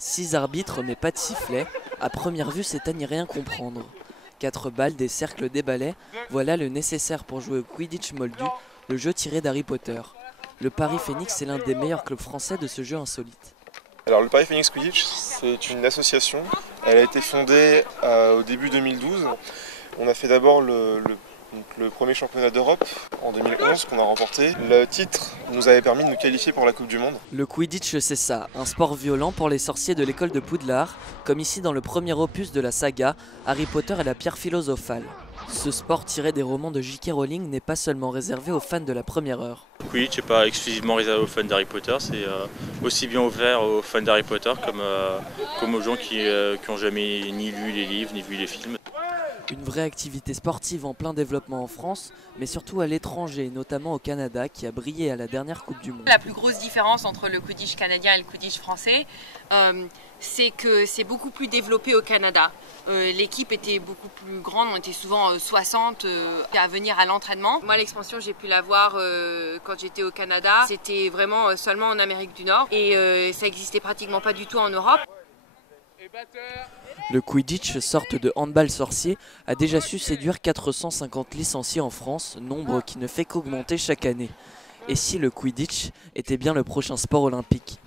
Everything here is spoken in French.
6 arbitres mais pas de sifflet. À première vue, c'est à n'y rien comprendre. 4 balles, des cercles, des balais, voilà le nécessaire pour jouer au Quidditch Moldu, le jeu tiré d'Harry Potter. Le Paris Phoenix est l'un des meilleurs clubs français de ce jeu insolite. Alors le Paris Phoenix Quidditch, c'est une association. Elle a été fondée au début 2012. On a fait d'abord le premier championnat d'Europe en 2011 qu'on a remporté. Le titre nous avait permis de nous qualifier pour la Coupe du Monde. Le Quidditch, c'est ça, un sport violent pour les sorciers de l'école de Poudlard, comme ici dans le premier opus de la saga, Harry Potter et la pierre philosophale. Ce sport tiré des romans de J.K. Rowling n'est pas seulement réservé aux fans de la première heure. Le Quidditch n'est pas exclusivement réservé aux fans d'Harry Potter, c'est aussi bien ouvert aux fans d'Harry Potter comme aux gens qui n'ont jamais ni lu les livres ni vu les films. Une vraie activité sportive en plein développement en France, mais surtout à l'étranger, notamment au Canada, qui a brillé à la dernière Coupe du Monde. La plus grosse différence entre le Quidditch canadien et le Quidditch français, c'est que c'est beaucoup plus développé au Canada. L'équipe était beaucoup plus grande, on était souvent 60 à venir à l'entraînement. Moi, l'expansion, j'ai pu la voir quand j'étais au Canada. C'était vraiment seulement en Amérique du Nord et ça n'existait pratiquement pas du tout en Europe. Le Quidditch, sorte de handball sorcier, a déjà su séduire 450 licenciés en France, nombre qui ne fait qu'augmenter chaque année. Et si le Quidditch était bien le prochain sport olympique ?